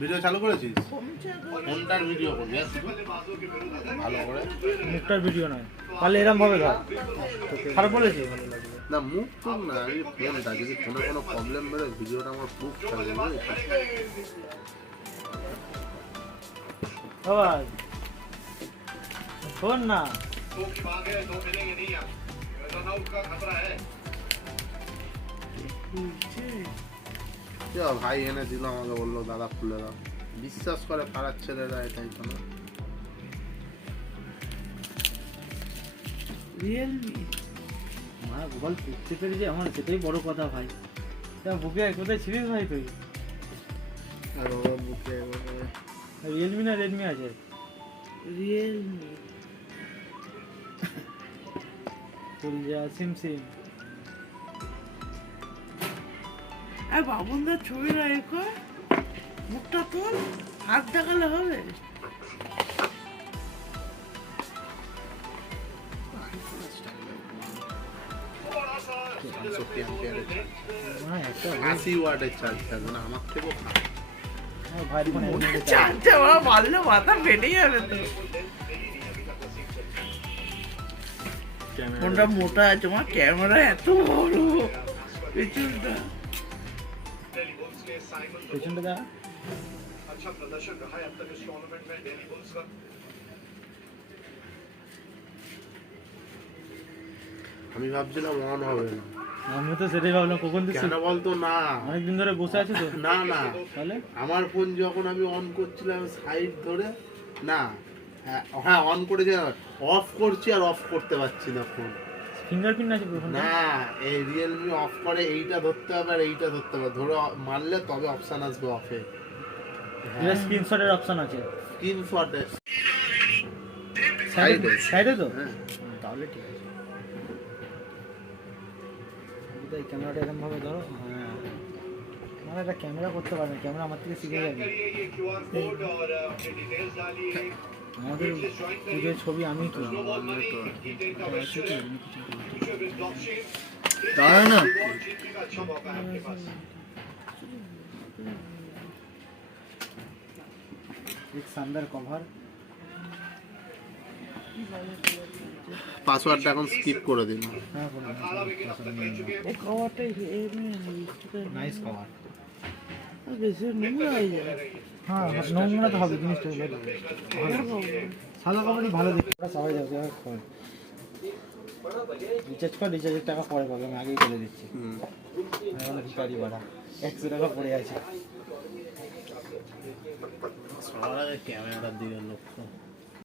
Video চালু করেছিস? কোনটার ভিডিও করবি? ভালো করে মুখটার ভিডিও নয়, তাহলে এরকম ভাবে ধর। খারাপ বলেছি? না মুখ তো না, আমি ফোনটা যদি ফোনে কোনো প্রবলেম বেরোয় ভিডিওটা আমার প্রুফ থাকবে। শোন না, ভাই এনে দিল, আমাকে বললো দাদা খুলে দাও। বিশ্বাস করে পাড়ার ছেলেরা এটাই তো না। রিয়েলমি মা গোপাল করতে পেরেছে আমার, সেটাই বড় কথা ভাই। তা বুকে কোথায় ছিলিস ভাই তুই? রিয়েলমি না রেডমি আছে? রিয়েলমি সিম সিম। আর বাবুনদার ছবি না রেখো, মুখটা তোর হাত দেখালে হবে। আমার থেকেও মারলে মাথা ফেটে যাবে তো। কোনটা মোটা আছে আমার, ক্যামেরা এত বড়, পেছনটা পেছনটা দেখা। আমি ভাবছিলাম অন হবে না। আমি তো সেটাই ভাবলাম, কখন কেন বলতো না, অনেকদিন ধরে বসে আছে তো। না না, তাহলে আমার ফোন যখন আমি অন করছিলাম সাইড ধরে, না হ্যাঁ অন করেছি, অফ করছি আর অফ করতে পারছি না ফোন। ফিঙ্গারপ্রিন্ট আছে না, এই রিয়েলমি অফ করে এইটা ধরতে হবে আর এইটা ধরতে হবে, ধরে মারলে তবে অপশন আসবে অফে। হ্যাঁ স্ক্রিনশটের অপশন আছে, স্ক্রিনশটে সাইডে সাইডে তো। হ্যাঁ তাহলে ঠিক আছে। এই ক্যামেরাটা এরকম ভাবে ধরো। হ্যাঁ মানে একটা ক্যামেরা করতে পারবে, ক্যামেরা আমার থেকে শিখে যাবে। আমাদের পুজোর ছবি আমি তুললাম দাঁড়া না। সান্দার কভার, পাসওয়ার্ডটা এখন স্কিপ করে দিন। হ্যাঁ এই কভারটাই নাইস কভার। বেশি নোংরা হয়ে যায়। হ্যাঁ নোংরা তো হবে জিনিসটা, সাদা কভারই ভালো দেখতে। সবাই যাবে রিচার্জ কর, রিচার্জের টাকা পরে পাবে, আমি আগেই বলে দিচ্ছি। এখন ভিকারি বাড়া 100 টাকা পড়ে আছে। সবার আগে ক্যামেরাটার দিকে লক্ষ্য।